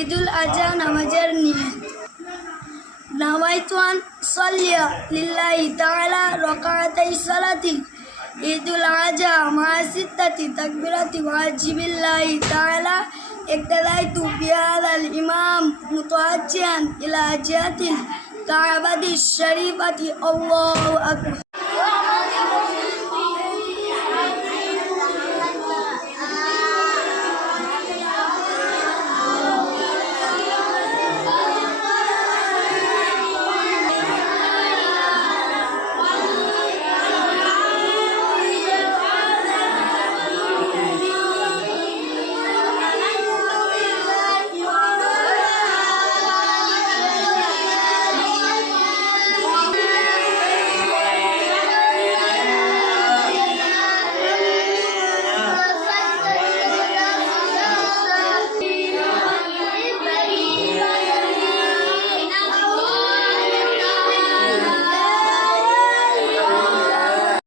ঈদুল আজহা নামাজের নিয়ত। নাওয়াইতুয়ান সাল্লিয়া লিল্লাহি তাআলা রাকাতাই সালাতি। ঈদুল আজহা মা সিত্তাতি তাকবিরাতি ওয়াজিবিল্লাহি তাআলা اقتديت بهذا الإمام متوجها إلى جهة الكعبة الشريفة الله أكبر